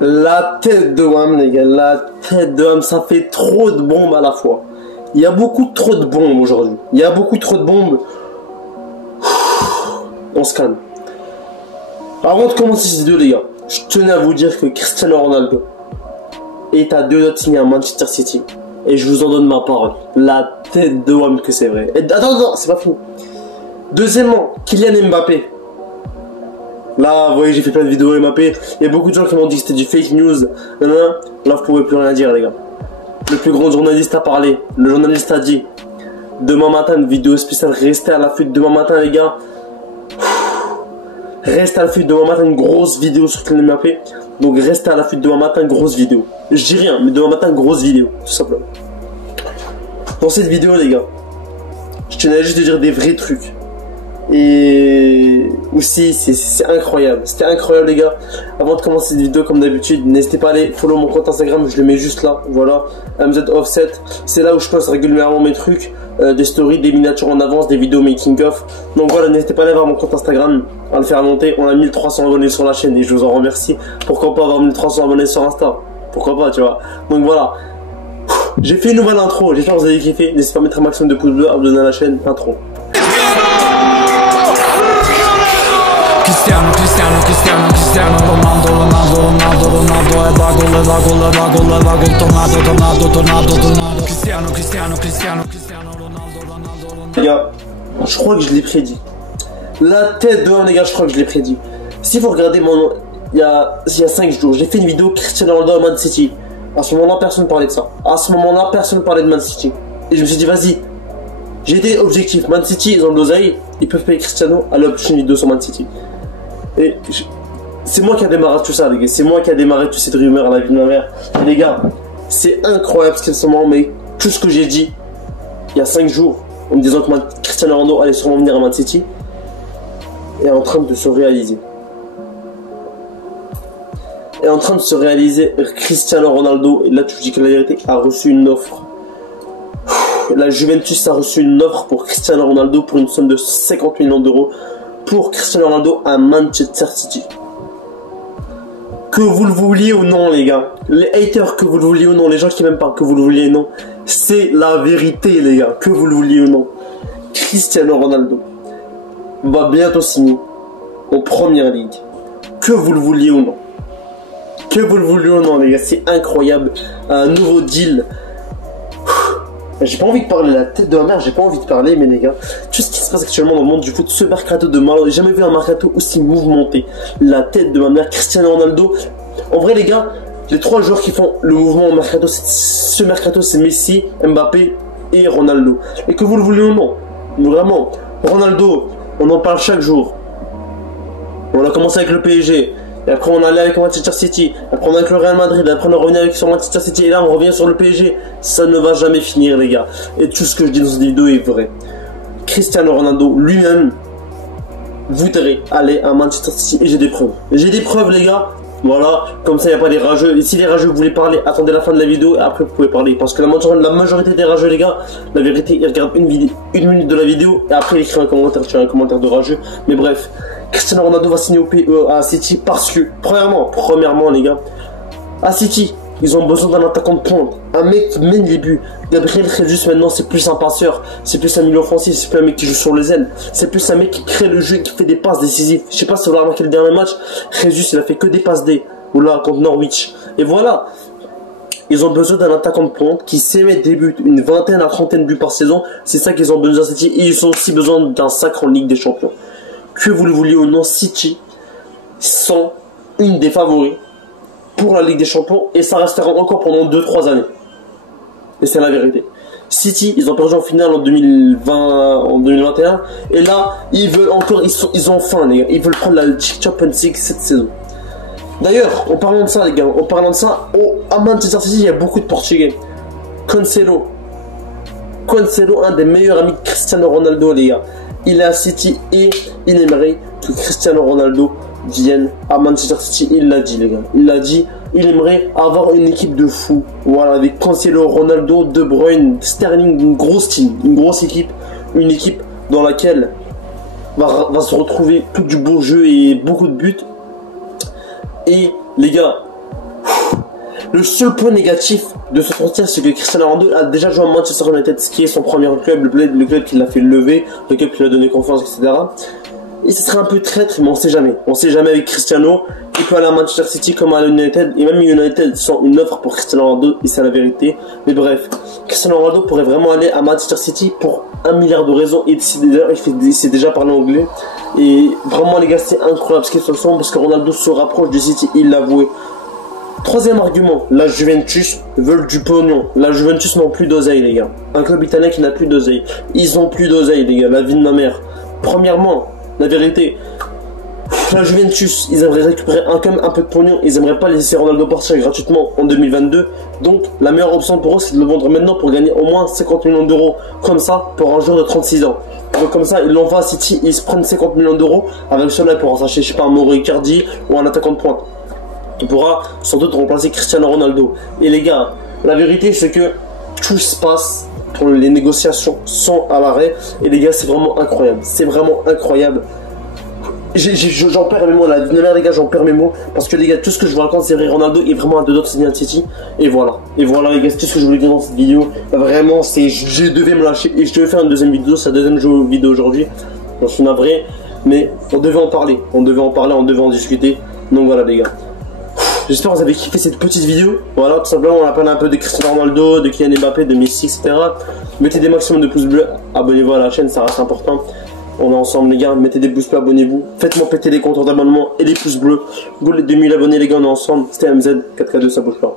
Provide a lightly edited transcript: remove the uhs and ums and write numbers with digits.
La tête de WAM, les gars, la tête de WAM, ça fait trop de bombes à la fois. Il y a beaucoup trop de bombes aujourd'hui. Il y a beaucoup trop de bombes. On se calme. Avant de commencer cette vidéo, les gars, je tenais à vous dire que Cristiano Ronaldo est à 2 doigts de signer à Manchester City. Et je vous en donne ma parole. La tête de WAM que c'est vrai. Et, attends, c'est pas fini. Deuxièmement, Kylian Mbappé. Là, vous voyez, j'ai fait plein de vidéos Mbappé. Il y a beaucoup de gens qui m'ont dit que c'était du fake news. Là, vous pouvez plus rien dire, les gars. Le plus grand journaliste a parlé. Le journaliste a dit demain matin, une vidéo spéciale. Restez à l'affût demain matin, les gars. Restez à l'affût demain matin, une grosse vidéo sur Kylian Mbappé. Donc, restez à l'affût demain matin, une grosse vidéo. Je dis rien, mais demain matin, une grosse vidéo. Tout simplement. Dans cette vidéo, les gars, je tenais juste de dire des vrais trucs. Et aussi, c'est incroyable. C'était incroyable, les gars. Avant de commencer cette vidéo, comme d'habitude, n'hésitez pas à aller follow mon compte Instagram. Je le mets juste là. Voilà, MZ Offset. C'est là où je poste régulièrement mes trucs, des stories, des miniatures en avance, des vidéos making of. Donc voilà, n'hésitez pas à aller voir mon compte Instagram, à le faire monter. On a 1300 abonnés sur la chaîne et je vous en remercie. Pourquoi pas avoir 1300 abonnés sur Insta? Pourquoi pas, tu vois. Donc voilà. J'ai fait une nouvelle intro. J'espère que vous avez kiffé. N'hésitez pas à mettre un maximum de pouces bleus, à vous donner à la chaîne. Intro. Cristiano Ronaldo Les gars, je crois que je l'ai prédit. La tête de WAM, les gars, je crois que je l'ai prédit. Si vous regardez mon nom, il y a 5 jours, j'ai fait une vidéo Cristiano Ronaldo à Man City. À ce moment-là, personne ne parlait de ça. À ce moment-là, personne ne parlait de Man City. Et je me suis dit, vas-y. J'ai été objectif. Man City, ils ont de l'oseille. Ils peuvent payer Cristiano. Allez, hop, je fais une vidéo sur Man City. Et c'est moi qui a démarré tout ça, les gars. C'est moi qui a démarré toute cette rumeur à la vie de ma mère. Et les gars, c'est incroyable ce qu'elle se moment, mais tout ce que j'ai dit il y a 5 jours, en me disant que Cristiano Ronaldo allait sûrement venir à Man City, est en train de se réaliser. Est en train de se réaliser. Cristiano Ronaldo, et là tu dis que la vérité, a reçu une offre. La Juventus a reçu une offre pour Cristiano Ronaldo pour une somme de 50 millions d'euros pour Cristiano Ronaldo à Manchester City. Que vous le vouliez ou non, les gars, les haters, que vous le vouliez ou non, les gens qui m'aiment pas, que vous le vouliez ou non, c'est la vérité, les gars, que vous le vouliez ou non. Cristiano Ronaldo va bientôt signer en première ligue. Que vous le vouliez ou non. Que vous le vouliez ou non, les gars, c'est incroyable. Un nouveau deal. J'ai pas envie de parler, la tête de ma mère, j'ai pas envie de parler, mais les gars, tout ce qui se passe actuellement dans le monde du foot, ce mercato de malade, j'ai jamais vu un mercato aussi mouvementé. La tête de ma mère, Cristiano Ronaldo. En vrai, les gars, les 3 joueurs qui font le mouvement au mercato, ce mercato, c'est Messi, Mbappé et Ronaldo. Et que vous le voulez ou non, vraiment, Ronaldo, on en parle chaque jour. On a commencé avec le PSG. Et après on allait avec Manchester City, après on est avec le Real Madrid, après on est revenu avec sur Manchester City, et là on revient sur le PSG. Ça ne va jamais finir, les gars. Et tout ce que je dis dans cette vidéo est vrai. Cristiano Ronaldo lui-même voudrait aller à Manchester City, et j'ai des preuves. J'ai des preuves, les gars. Voilà, comme ça il n'y a pas des rageux. Et si les rageux voulaient parler, attendez la fin de la vidéo et après vous pouvez parler. Parce que la majorité des rageux, les gars, la vérité, ils regardent une minute de la vidéo et après ils écrivent un commentaire, tu as un commentaire de rageux. Mais bref, Cristiano Ronaldo va signer à City parce que, premièrement, les gars, à City, ils ont besoin d'un attaquant de pointe, un mec qui mène les buts. Gabriel Jesus maintenant, c'est plus un passeur, c'est plus un milieu offensif, c'est plus un mec qui joue sur les ailes, c'est plus un mec qui crée le jeu, qui fait des passes décisives. Je sais pas si vous avez remarqué le dernier match, Jesus il a fait que des passes D, ou là contre Norwich. Et voilà, ils ont besoin d'un attaquant de pointe qui sait mettre des buts, une vingtaine à trentaine de buts par saison. C'est ça qu'ils ont besoin à City, et ils ont aussi besoin d'un sacre en Ligue des Champions. Que vous le vouliez ou non, City sont une des favoris pour la Ligue des Champions et ça restera encore pendant 2-3 années. Et c'est la vérité. City, ils ont perdu en finale en 2021 et là, ils veulent encore, ils ont faim, les gars. Ils veulent prendre la Champions League cette saison. D'ailleurs, en parlant de ça, les gars, à Manchester City, il y a beaucoup de Portugais. Cancelo, un des meilleurs amis de Cristiano Ronaldo, les gars. Il est à City et il aimerait que Cristiano Ronaldo vienne à Manchester City. Il l'a dit, les gars. Il l'a dit. Il aimerait avoir une équipe de fous. Voilà, avec Cancelo, Ronaldo, De Bruyne, Sterling, une grosse team, une grosse équipe. Une équipe dans laquelle va se retrouver tout du beau jeu et beaucoup de buts. Et les gars, Le seul point négatif de ce transfert, c'est que Cristiano Ronaldo a déjà joué à Manchester United, ce qui est son premier club, le club qui l'a fait lever, le club qui lui a donné confiance, etc. Et ce serait un peu traître, mais on sait jamais. On sait jamais avec Cristiano. Il peut aller à Manchester City comme à United. Et même United sent une offre pour Cristiano Ronaldo, et c'est la vérité. Mais bref, Cristiano Ronaldo pourrait vraiment aller à Manchester City pour 1 milliard de raisons. Et il sait déjà parler anglais. Et vraiment, les gars, c'est incroyable ce qu'ils se font parce que Ronaldo se rapproche du City, il l'a avoué. Troisième argument, la Juventus veulent du pognon. La Juventus n'ont plus d'oseille, les gars. Un club italien qui n'a plus d'oseille. Ils ont plus d'oseille, les gars, la vie de ma mère. Premièrement, la vérité, la Juventus, ils aimeraient récupérer quand même un peu de pognon. Ils aimeraient pas laisser Ronaldo partir gratuitement en 2022. Donc, la meilleure option pour eux, c'est de le vendre maintenant pour gagner au moins 50 millions d'euros. Comme ça, pour un joueur de 36 ans. Donc, comme ça, ils l'envoient à City, ils se prennent 50 millions d'euros. Avec cela, pour en s'acheter, je sais pas, un Mauro Icardi ou un attaquant de pointe. Il pourra sans doute remplacer Cristiano Ronaldo. Et les gars, la vérité, c'est que tout se passe. Les négociations sont à l'arrêt. Et les gars, c'est vraiment incroyable. C'est vraiment incroyable. J'en perds mes mots là, les gars, j'en perds mes mots. Parce que les gars, tout ce que je vous raconte, c'est vrai, Ronaldo est vraiment à deux doigts de signer à City. Et voilà. Et voilà, les gars, c'est tout ce que je voulais dire dans cette vidéo. Vraiment, je devais me lâcher. Et je devais faire une deuxième vidéo. C'est la deuxième vidéo aujourd'hui. J'en suis navré. Mais on devait en parler. On devait en discuter. Donc voilà, les gars. J'espère que vous avez kiffé cette petite vidéo. Voilà, tout simplement, on a parlé un peu de Cristiano Ronaldo, de Kylian Mbappé, de Messi, etc. Mettez des maximums de pouces bleus, abonnez-vous à la chaîne, ça reste important. On est ensemble, les gars. Mettez des pouces bleus, abonnez-vous. Faites-moi péter les comptes d'abonnement et les pouces bleus. Go les 2000 abonnés, les gars, on est ensemble. C'était MZ, 4K2, ça bouge pas.